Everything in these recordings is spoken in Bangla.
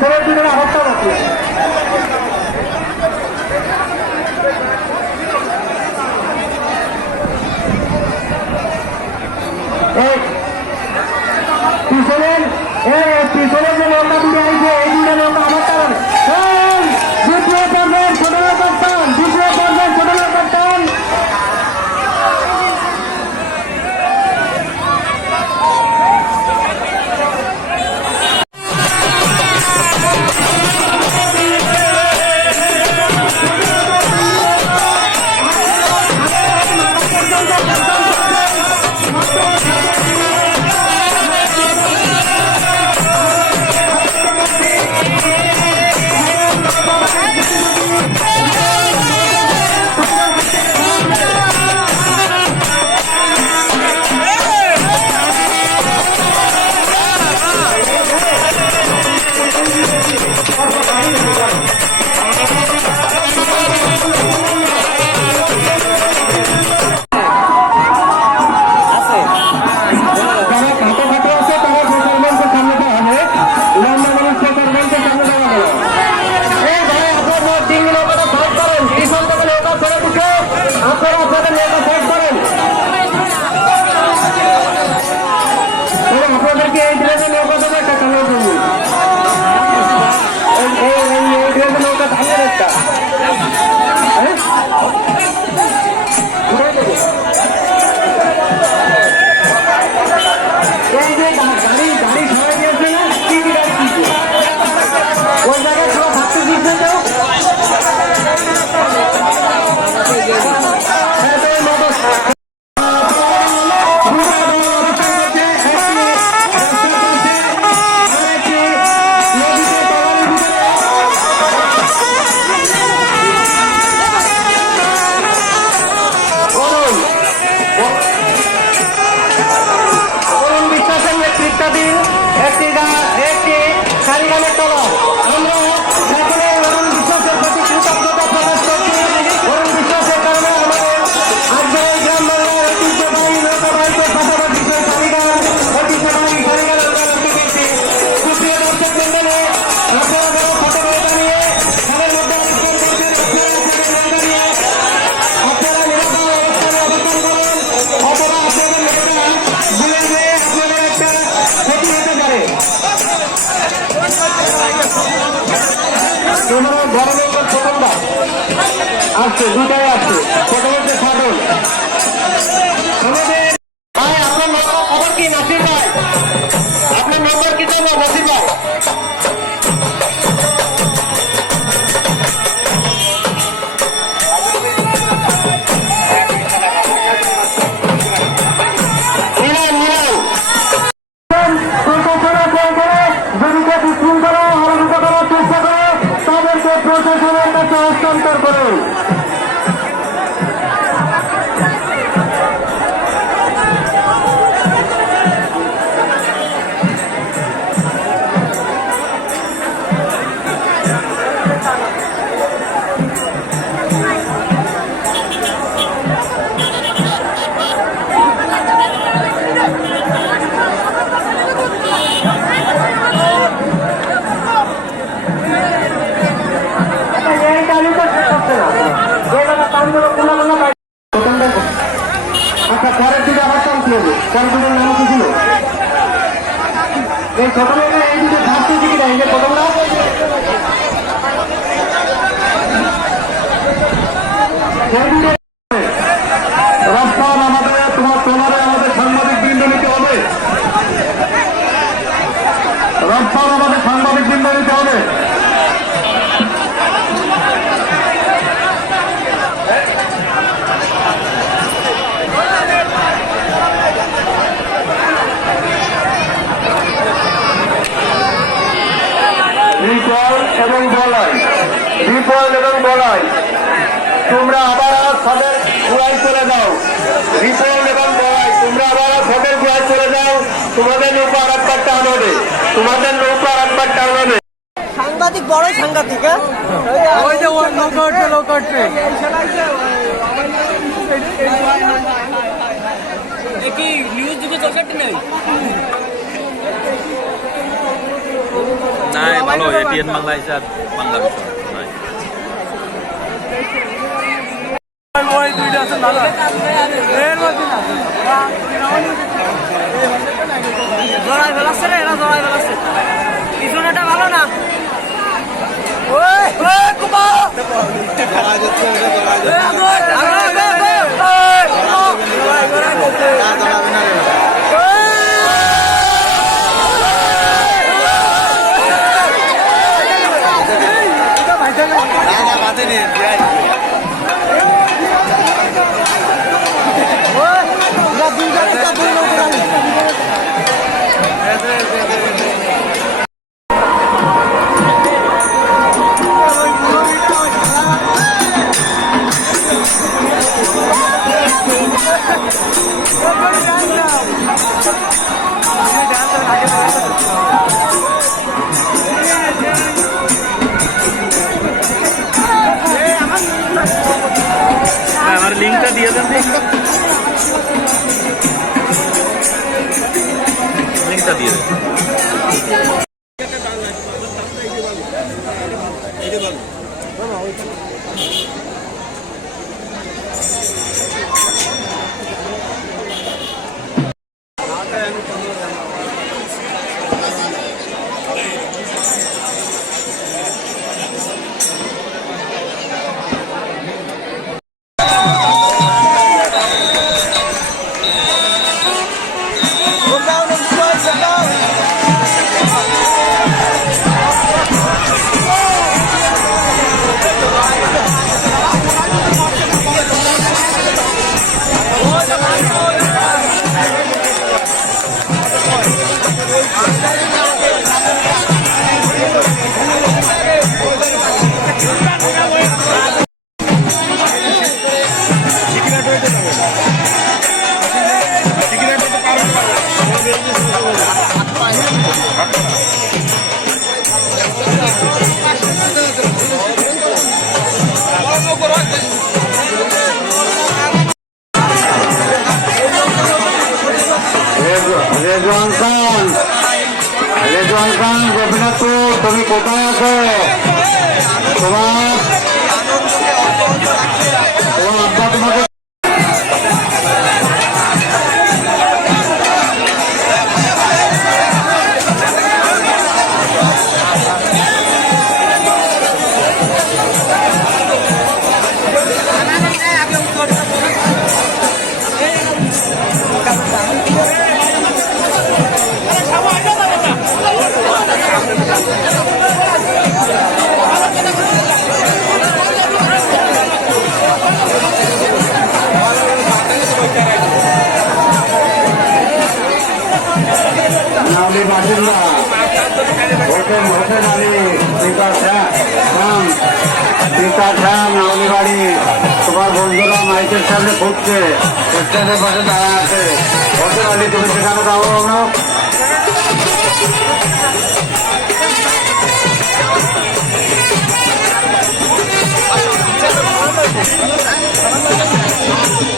সবাই 对对对 কন্ট্রোলের নাম কি ছিল? এই সকলে এই দিকে থাকতে দিকে বিপদ এবং বলয়। বিপদ এবং বলয়। তোমরা আবার সদের গুড়াই চলে দাও বিপদ এবং বলয় তোমরা আবার সদের গুড়াই চলে যাও। তোমাদের নৌকা আর টান হবে। তোমাদের নৌকা আর টান হবে। সাংবাদিক বড় সাংঘাতিক নিউজ হ্যাঁ? যুগে চৌষট্টি নাই? নাই ভালো এটিএন বাংলা হিসাব বাংলা বিষয় নাই। জড়াই ফেলাচ্ছে রে এরা জড়াই ফেলাচ্ছে। পিছনেটা ভালো না? জড়াই যাচ্ছে বাসিন্দা হোসেন হোসেন আলী পিতা শ্যাম পিতা শ্যাম বাড়ি তোমার বন্ধুরা মাইকের সামনে ঘুরছে স্টেশনের পাশে দাঁড়া আছে হোসেন আলী তুমি সেখানে দাঁড়াবো না ওরে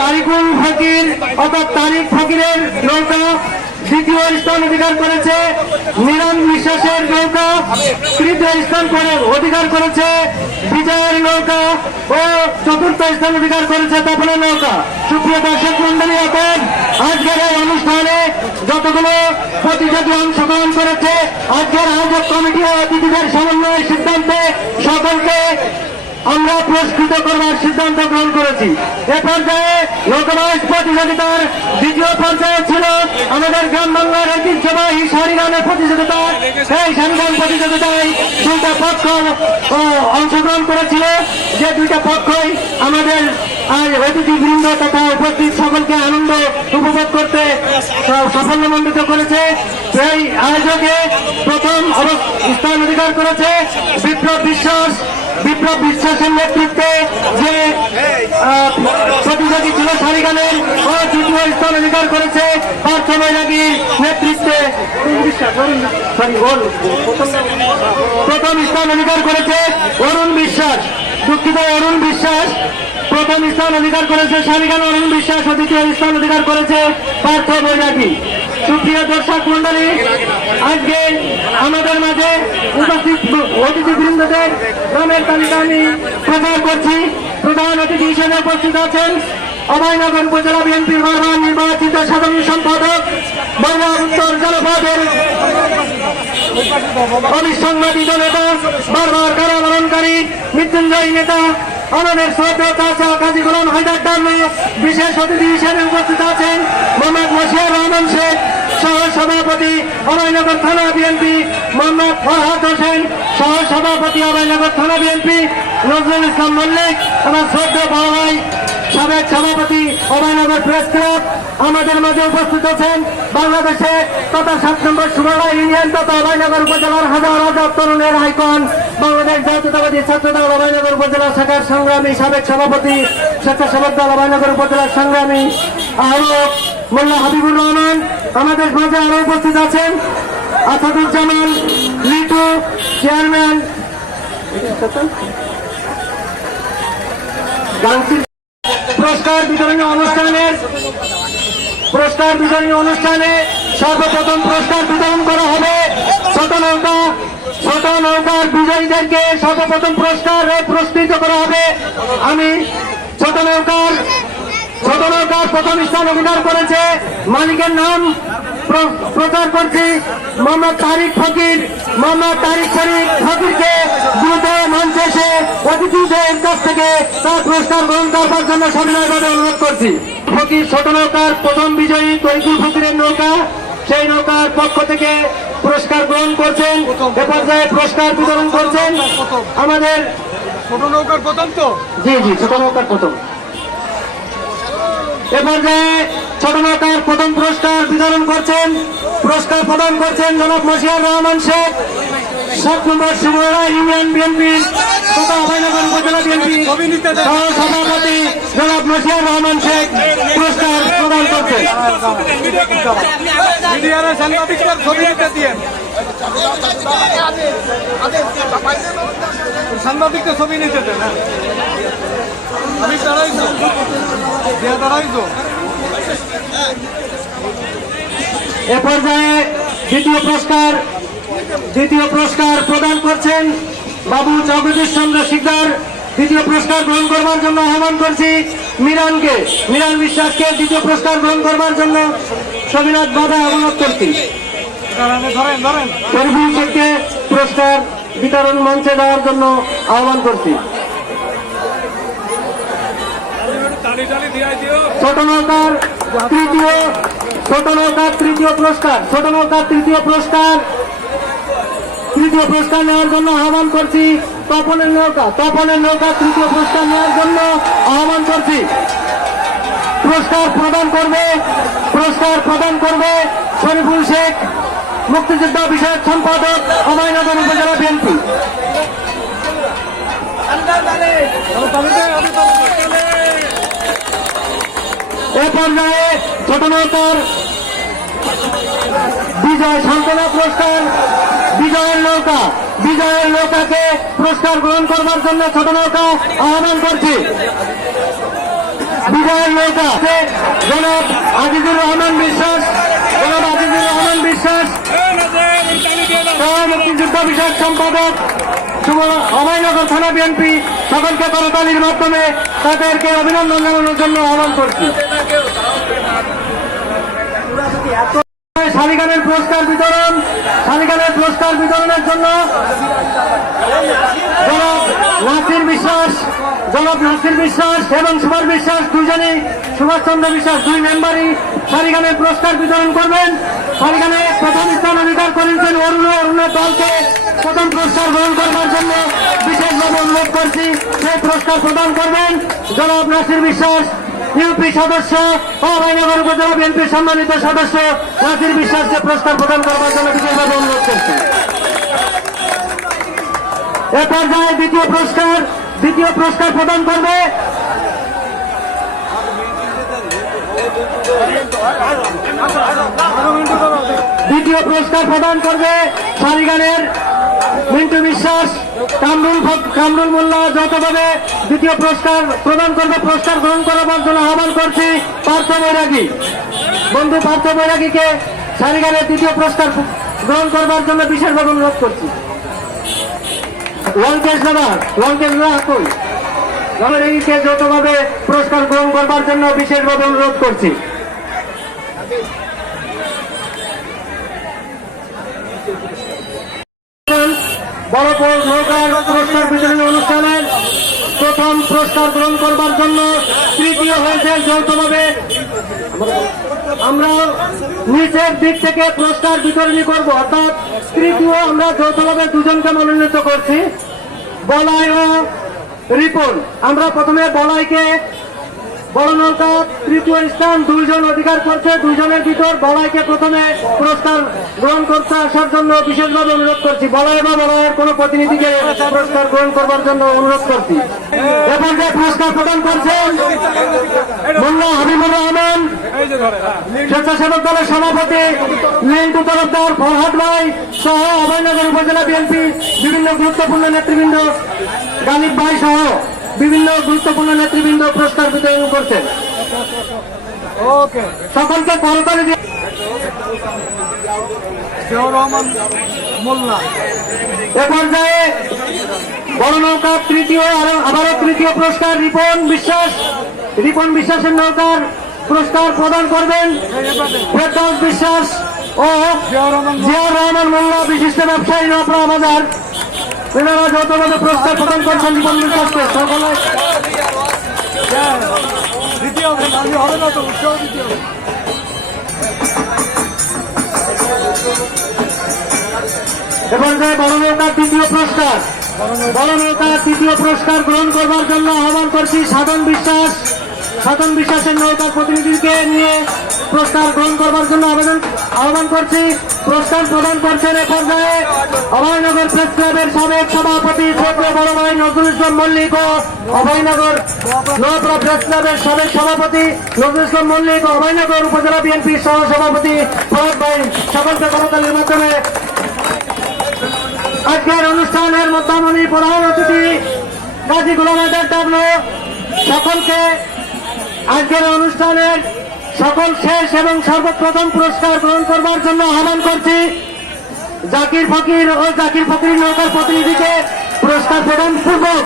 তারিকুল ফকির অর্থাৎ তারিক ফকিরের নৌকা দ্বিতীয় স্থান অধিকার করেছে। নিরম বিশ্বাসের নৌকা তৃতীয় স্থান করে অধিকার করেছে। বিজয়ের নৌকা ও চতুর্থ স্থান অধিকার করেছে তপনের নৌকা। সুপ্রিয় দর্শক মন্ডলী এখন আজকের এই অনুষ্ঠানে যতগুলো প্রতিযোগী অংশগ্রহণ করেছে আজকের আয়োজক কমিটি ও অতিথিদের সমন্বয়ের সিদ্ধান্তে সকলকে আমরা পুরস্কৃত করবার সিদ্ধান্ত গ্রহণ করেছি। এ পর্যায়ে লোকনাথ প্রতিযোগিতার দ্বিতীয় পর্যায়ে ছিল আমাদের গ্রাম বাংলার ঐতিহ্যবাহী শাড়ি গানের প্রতিযোগিতা। সেই শাড়ি গান প্রতিযোগিতায় দুইটা পক্ষ অংশগ্রহণ করেছিল। যে দুইটা পক্ষই আমাদের আর অতিথিবৃন্দ তথা উপস্থিত সকলকে আনন্দ উপভোগ করতে সাফল্যমণ্ডিত করেছে। সেই আয়োজকে প্রথম স্থান অধিকার করেছে বিপ্লব বিশ্বাস। বিপ্লব বিশ্বাসের নেতৃত্বে যে প্রতিযোগী ছিল সারিগানের, ও তৃতীয় স্থান অধিকার করেছে পার্থ বৈরাগীর নেতৃত্বে প্রথম স্থান অধিকার করেছে অরুণ বিশ্বাস। দুঃখিত, অরুণ বিশ্বাস। প্রথম স্থান অধিকার করেছে সারিগান অরুণ বিশ্বাস দ্বিতীয় স্থান অধিকার করেছে পার্থ বৈরাগী। সুপ্রিয় দর্শক মন্ডলী আজকে আমাদের মাঝে উপস্থিত অতিথিবৃন্দদের নামের তালিকা আমি প্রচার করছি। প্রধান অতিথি হিসেবে উপস্থিত আছেন অভয়নগর উপজেলা বিএনপির বারবার নির্বাচিত সাধারণ সম্পাদক বাংলা উত্তর জনপদের অবিসংবাদিত নেতা, বারবার কারাবরণকারী, মৃত্যুঞ্জয়ী নেতা, আমাদের শ্রদ্ধা চাচা কাজী গোলাম হায়দার ডান্না বিশেষ অতিথি হিসেবে উপস্থিত আছেন মোহাম্মদ মশিয়ার রহমান শেখ সহ সভাপতি অভয়নগর থানা বিএনপি, মোহাম্মদ ফরহাদ হোসেন সহ সভাপতি অভয়নগর থানা বিএনপি, নজরুল ইসলাম মল্লিক, আমার শ্রদ্ধা বড় ভাই সাবেক সভাপতি অভয়নগর প্রেস ক্লাব আমাদের মাঝে উপস্থিত আছেন বাংলাদেশে তথা সাত নম্বর সুবর্ণা ইউনিয়ন তথা অভয়নগর উপজেলার হাজার হাজার তরুণের আইকন। বাংলাদেশ জাতীয়তাবাদী ছাত্র দল অভয়নগর উপজেলা শাখার সংগ্রামী সাবেক সভাপতি, স্বেচ্ছাসেবক দল অভয়নগর উপজেলার সংগ্রামী আহ্বায়ক মোল্লা হাবিবুর রহমান আমাদের মাঝে আরও উপস্থিত আছেন। আসাদুজ্জামান, লিটু, চেয়ারম্যান। পুরস্কার বিতরণী অনুষ্ঠানের পুরস্কার বিতরণী অনুষ্ঠানে সর্বপ্রথম পুরস্কার বিতরণ করা হবে ছোট নৌকা ছোট নৌকার বিজয়ীদেরকে সর্বপ্রথম পুরস্কার পুরস্কৃত করা হবে। আমি ছোট নৌকার ছোট নৌকার প্রথম স্থান অধিকার করেছে। মালিকের নাম প্রচার করছি মোহাম্মদ তারিক ফকির মোহাম্মদ তারিক শরীফ ফকিরকে দ্রুত মঞ্চে এসে অতিথিদের কাছ থেকে তার পুরস্কার গ্রহণ করবার জন্য সবিনয়ভাবে অনুরোধ করছি। ফকির ছোট নৌকার প্রথম বিজয়ী তৈকুল ফকিরের নৌকা সেই নৌকার পক্ষ থেকে পুরস্কার গ্রহণ করছেন এ পর্যায়ে পুরস্কার বিতরণ করছেন আমাদের ছোট নৌকার প্রথম তো? জি জি ছোট নৌকার প্রথম। এ পর্যায়ে ছোট প্রথম পুরস্কার বিতরণ করছেন, পুরস্কার প্রদান করছেন জনাব মশিয়ার রহমান শেখ। সাত নম্বর শিবরা ইউনিয়ন বিএনপি, তথা অভয়নগর উপজেলা বিএনপি সভাপতি জনাব মশিয়ার রহমান শেখ পুরস্কার প্রদান করছেন। সাংবাদিকদের ছবি নিতে দেন হ্যাঁ। আমি দাঁড়াইছো এ পর্যায়ে দ্বিতীয় পুরস্কার দ্বিতীয় পুরস্কার প্রদান করছেন বাবু জগদীশ চন্দ্র শিকদার। দ্বিতীয় পুরস্কার গ্রহণ করবার জন্য আহ্বান করছি মিরানকে। মিরান বিশ্বাসকে দ্বিতীয় পুরস্কার গ্রহণ করবার জন্য সবিনাথ বাধা অনুরোধ করছি। শেখকে পুরস্কার বিতরণ মঞ্চে দেওয়ার জন্য আহ্বান করছি। ছোট নৌকার তৃতীয় ছোট নৌকার তৃতীয় পুরস্কার ছোট নৌকার তৃতীয় পুরস্কার। তৃতীয় পুরস্কার নেওয়ার জন্য আহ্বান করছি তপনের নৌকা তপনের নৌকা তৃতীয় পুরস্কার নেওয়ার জন্য আহ্বান করছি। পুরস্কার প্রদান করবে পুরস্কার প্রদান করবে শরীফুল শেখ মুক্তিযোদ্ধা বিষয়ক সম্পাদক অভয়নগর উপজেলা বিএনপি। এ পর্যায়ে ছোট নৌকার বিজয় সান্ত্বনা পুরস্কার, বিজয়ের নৌকা, বিজয়ের নৌকাকে পুরস্কার গ্রহণ করবার জন্য ছোট নৌকা আহ্বান করছি। বিজয়ের নৌকা, জনাব আজিজুর রহমান বিশ্বাস, জনাব আজিজুর রহমান বিশ্বাস মুক্তিযুদ্ধ বিষয়ক সম্পাদক অভয়নগর থানা বিএনপি, সকলকে করতালির মাধ্যমে তাদেরকে অভিনন্দন জানানোর জন্য আহ্বান করছি। শালিগানের পুরস্কার বিতরণ শালিগানের পুরস্কার বিতরণের জন্য নাসির বিশ্বাস, জনাব নাসির বিশ্বাস এবং সুভাষ বিশ্বাস দুজনেই, সুভাষচন্দ্র বিশ্বাস দুই মেম্বারই শালিগানের পুরস্কার বিতরণ করবেন। শালিগানে প্রথম স্থান অধিকার করেছেন অরুণ অরুণের দলকে প্রথম পুরস্কার গ্রহণ করবার জন্য বিশেষভাবে অনুরোধ করছি। সেই পুরস্কার প্রদান করবেন জনাব নাসির বিশ্বাস। ইউপি সদস্য ও মহানগর উপজেলা বিএনপির সম্মানিত সদস্য নাসির বিশ্বাসকে পুরস্কার প্রদান করবার জন্য বিশেষভাবে অনুরোধ করছি। এ পর্যায়ে দ্বিতীয় পুরস্কার দ্বিতীয় পুরস্কার প্রদান করবে দ্বিতীয় পুরস্কার প্রদান করবে সারিগানের মিন্টু বিশ্বাস, কামরুল কামরুল মোল্লা যৌথভাবে দ্বিতীয় পুরস্কার প্রদান করবে, পুরস্কার গ্রহণ করার জন্য আহ্বান করছি পার্থ বৈরাগী। বন্ধু পার্থ বৈরাগীকে সারিগানের দ্বিতীয় পুরস্কার গ্রহণ করবার জন্য বিশেষভাবে অনুরোধ করছি। লঙ্কেশ দাদা লঙ্কেশ দাদা কই যৌথভাবে পুরস্কার গ্রহণ করবার জন্য বিশেষভাবে অনুরোধ করছি। বড় বড় নৌকার পুরস্কার বিতরণী অনুষ্ঠানের প্রথম পুরস্কার গ্রহণ করবার জন্য তৃতীয় হয়েছে যৌথভাবে। আমরা নিচের দিক থেকে পুরস্কার বিতরণী করব, অর্থাৎ তৃতীয় আমরা যৌথভাবে দুজনকে মনোনীত করছি। বলাই ও রিপন, আমরা প্রথমে বলাইকে বড় নৌকা, তৃতীয় স্থান, দুইজন অধিকার করছে, দুইজনের ভিতর বলাইকে প্রথমে পুরস্কার গ্রহণ করতে আসার জন্য বিশেষভাবে অনুরোধ করছি। বলাই বা বলাইয়ের কোন প্রতিনিধিকে পুরস্কার গ্রহণ করবার জন্য অনুরোধ করছি। এরপর যে পুরস্কার প্রদান করছেন মোল্লা হাবিবুর রহমান, স্বেচ্ছাসেবক দলের সভাপতি লিন্টু তরফদার ফরহাদ ভাই সহ অভয়নগর উপজেলা বিএনপি বিভিন্ন গুরুত্বপূর্ণ নেতৃবৃন্দ গালিব ভাই সহ। বিভিন্ন গুরুত্বপূর্ণ নেতৃবৃন্দ পুরস্কার বিতরণ করছেন। সকলকে করতালি দিয়ে রহমান মোল্লা। এ পর্যায়ে বড় নৌকা তৃতীয় আবারও তৃতীয় পুরস্কার রিপন বিশ্বাস রিপন বিশ্বাসের নৌকার পুরস্কার প্রদান করবেন বিশ্বাস ও জিয়াউর রহমান মোল্লা। বিশিষ্ট ব্যবসায়ী নপরা বাজার। এনারা যৌথভাবে পুরস্কার প্রদান করছেন সকলে বড় তৃতীয় পুরস্কার। বড় তৃতীয় পুরস্কার গ্রহণ করবার জন্য আহ্বান করছি সাধন বিশ্বাস। সাধন বিশ্বাসের নৌকার প্রতিনিধিকে নিয়ে পুরস্কার গ্রহণ করবার জন্য আবেদন আহ্বান করছি। পুরস্কার প্রদান করছেন এ পর্যায়ে অভয়নগর প্রেস ক্লাবের সাবেক সভাপতি ছোট বড় ভাই নজরুল ইসলাম মল্লিক ও অভয়নগর নৌপ্রা প্রেস ক্লাবের সাবেক সভাপতি নজরুল ইসলাম মল্লিক ও অভয়নগর উপজেলা বিএনপির সহ সভাপতি ফরদ ভাই সকলকে করতালির মাধ্যমে আজকের অনুষ্ঠানের মধ্যমণি প্রধান অতিথি কাজী গোলাম আজাদ সকলকে আজকের অনুষ্ঠানের সকল শেষ এবং সর্বপ্রথম পুরস্কার গ্রহণ করবার জন্য আহ্বান করছি। জাকির ফকির ও জাকির ফকির নৌকার প্রতিনিধিকে পুরস্কার প্রদান পূর্বক,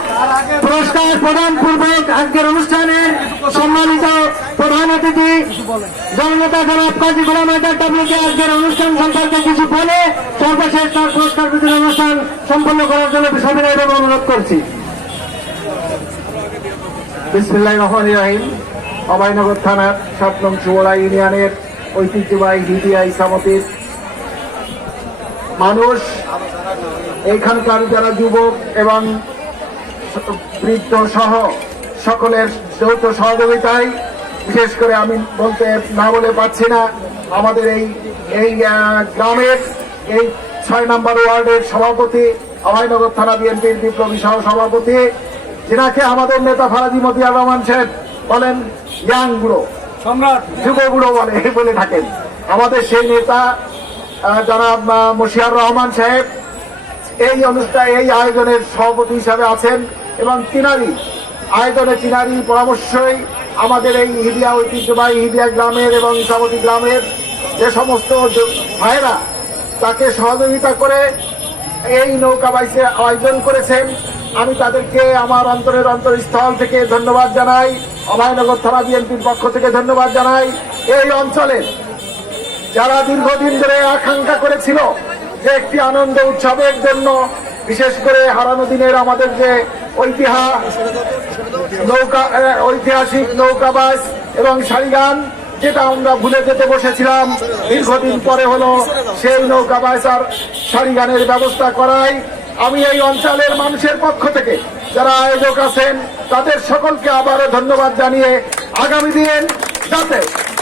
পুরস্কার প্রদান পূর্বক আজকের অনুষ্ঠানের সম্মানিত প্রধান অতিথি, জননেতা জনাব কাজী গোলাম আজাদ ডাবলুকে আজকের অনুষ্ঠান সম্পর্কে কিছু বলে সর্বশেষ তার পুরস্কার বিতরণ অনুষ্ঠান সম্পন্ন করার জন্য সবিনয়ভাবে অনুরোধ করছি। বিসমিল্লাহ রহমান রাহিম। অভয়নগর থানার সাত নং সুবলা ইউনিয়নের ঐতিহ্যবাহী হিদিয়াই সামতির মানুষ এখানকার যারা যুবক এবং বৃদ্ধ সহ সকলের যৌথ সহযোগিতায়, বিশেষ করে আমি বলতে না বলে পাচ্ছি না, আমাদের এই এই গ্রামের এই ছয় নম্বর ওয়ার্ডের সভাপতি, অভয়নগর থানা বিএনপির বিপ্লবী সহ সভাপতি, যেনাকে আমাদের নেতা ফারাজি মতিয়ার রহমান সাহেব বলেন ইয়াং বুড়ো সম্রাট। যুব বুড়ো বলে বলে থাকেন। আমাদের সেই নেতা জনাব মশিয়ার রহমান সাহেব এই অনুষ্ঠান এই আয়োজনের সভাপতি হিসাবে আছেন এবং তিনারি আয়োজনে তিনারি পরামর্শই আমাদের এই হিদিয়া ঐতিহ্যবাহী হিদিয়া গ্রামের এবং ইসামতি গ্রামের যে সমস্ত ভাইরা তাকে সহযোগিতা করে এই নৌকা বাইসে আয়োজন করেছেন। আমি তাদেরকে আমার অন্তরের অন্তরস্থল থেকে ধন্যবাদ জানাই, অভয়নগর থানা বিএনপির পক্ষ থেকে ধন্যবাদ জানাই। এই অঞ্চলের যারা দীর্ঘদিন ধরে আকাঙ্ক্ষা করেছিল যে একটি আনন্দ উৎসবের জন্য, বিশেষ করে হারানো দিনের আমাদের যে নৌকা ঐতিহাসিক নৌকাবাস এবং শাড়িগান, যেটা আমরা ভুলে যেতে বসেছিলাম, দীর্ঘদিন পরে হলো সেই নৌকাবাস আর শাড়িগানের ব্যবস্থা করাই। আমি এই অঞ্চলের মানুষের পক্ষ থেকে যারা আয়োজক আছেন তাদের সকলকে আবারও ধন্যবাদ জানিয়ে আগামী দিন যাতে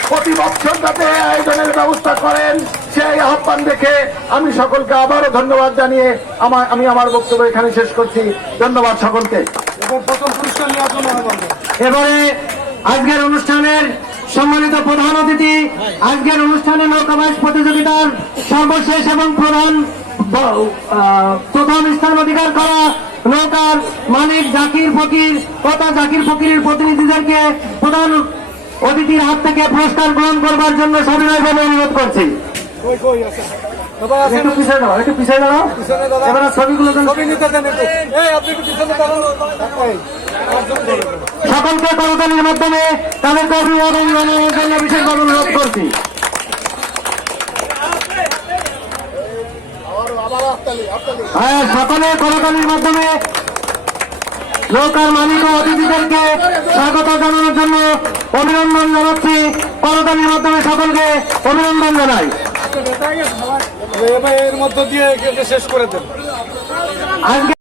প্রতি বছর যাতে আয়োজনের ব্যবস্থা করেন সেই আহ্বান দেখে আমি সকলকে আবারও ধন্যবাদ জানিয়ে আমার আমি আমার বক্তব্য এখানে শেষ করছি ধন্যবাদ সকলকে। এবারে আজকের অনুষ্ঠানের সম্মানিত প্রধান অতিথি আজকের অনুষ্ঠানে নৌকাবাস প্রতিযোগিতার সর্বশেষ এবং প্রধান প্রথম স্থান অধিকার করা নৌকার মালিক জাকির ফকির তথা জাকির ফকিরের প্রতিনিধিদেরকে প্রধান অতিথির হাত থেকে পুরস্কার গ্রহণ করবার জন্য সবিনয়ভাবে অনুরোধ করছি। একটু পিছিয়ে দাও একটু পিছিয়ে দাও ছবিগুলো। সকলকে করতালির মাধ্যমে তাদেরকে অভিবাদন জানানোর জন্য বিশেষভাবে অনুরোধ করছি। সকলে করতালির মাধ্যমে নৌকার মালিক ও অতিথিদেরকে স্বাগত জানানোর জন্য অভিনন্দন জানাচ্ছি। করতালির মাধ্যমে সকলকে অভিনন্দন জানাই। এর মধ্য দিয়ে শেষ করে দেন আজকে